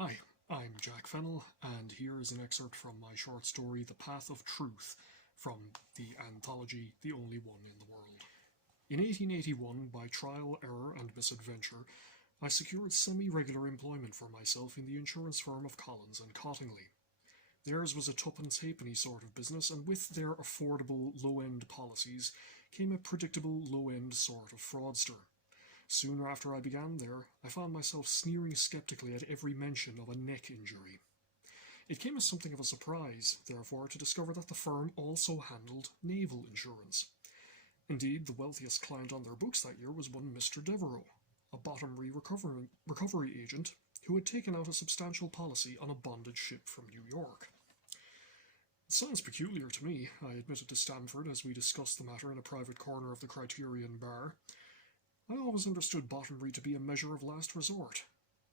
Hi, I'm Jack Fennell, and here is an excerpt from my short story, The Path of Truth, from the anthology The Only One in the World. In 1881, by trial, error, and misadventure, I secured semi-regular employment for myself in the insurance firm of Collins and Cottingley. Theirs was a tuppence halfpenny sort of business, and with their affordable low-end policies came a predictable low-end sort of fraudster. Soon after I began there, I found myself sneering skeptically at every mention of a neck injury. It came as something of a surprise, therefore, to discover that the firm also handled naval insurance. Indeed, the wealthiest client on their books that year was one Mr. Devereux, a bottomry recovery agent who had taken out a substantial policy on a bonded ship from New York. It sounds peculiar to me, I admitted to Stamford as we discussed the matter in a private corner of the Criterion bar. I always understood bottomry to be a measure of last resort.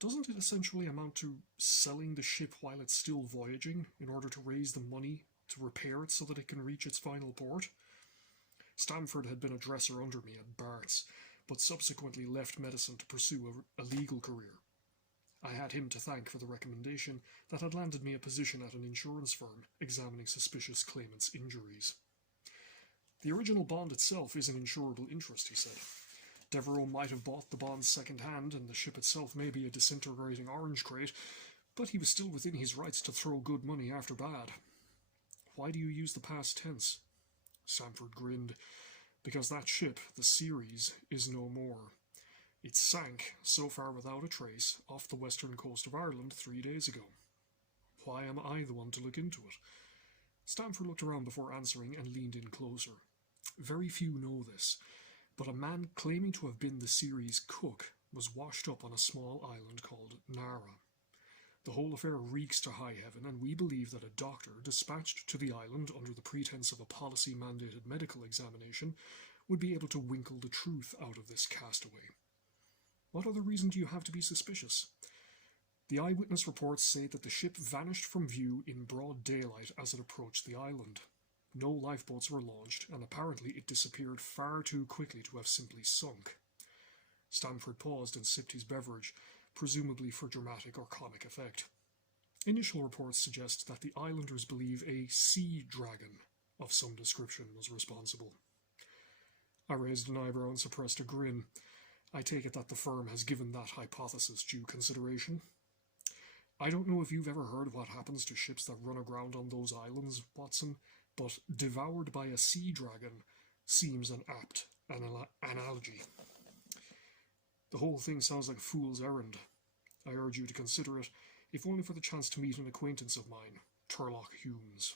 Doesn't it essentially amount to selling the ship while it's still voyaging in order to raise the money to repair it so that it can reach its final port? Stamford had been a dresser under me at Bart's, but subsequently left medicine to pursue a legal career. I had him to thank for the recommendation that had landed me a position at an insurance firm examining suspicious claimants' injuries. The original bond itself is an insurable interest, he said. Devereux might have bought the bonds second-hand, and the ship itself may be a disintegrating orange crate, but he was still within his rights to throw good money after bad. Why do you use the past tense? Stamford grinned. Because that ship, the Ceres, is no more. It sank, so far without a trace, off the western coast of Ireland 3 days ago. Why am I the one to look into it? Stamford looked around before answering and leaned in closer. Very few know this, but a man claiming to have been the Ceres' cook was washed up on a small island called Nara. The whole affair reeks to high heaven, and we believe that a doctor dispatched to the island under the pretense of a policy-mandated medical examination would be able to winkle the truth out of this castaway. What other reason do you have to be suspicious? The eyewitness reports say that the ship vanished from view in broad daylight as it approached the island. No lifeboats were launched, and apparently it disappeared far too quickly to have simply sunk. Stamford paused and sipped his beverage, presumably for dramatic or comic effect. Initial reports suggest that the islanders believe a sea dragon of some description was responsible. I raised an eyebrow and suppressed a grin. I take it that the firm has given that hypothesis due consideration. I don't know if you've ever heard what happens to ships that run aground on those islands, Watson, but devoured by a sea dragon seems an apt analogy. The whole thing sounds like a fool's errand. I urge you to consider it, if only for the chance to meet an acquaintance of mine, Sherlock Holmes.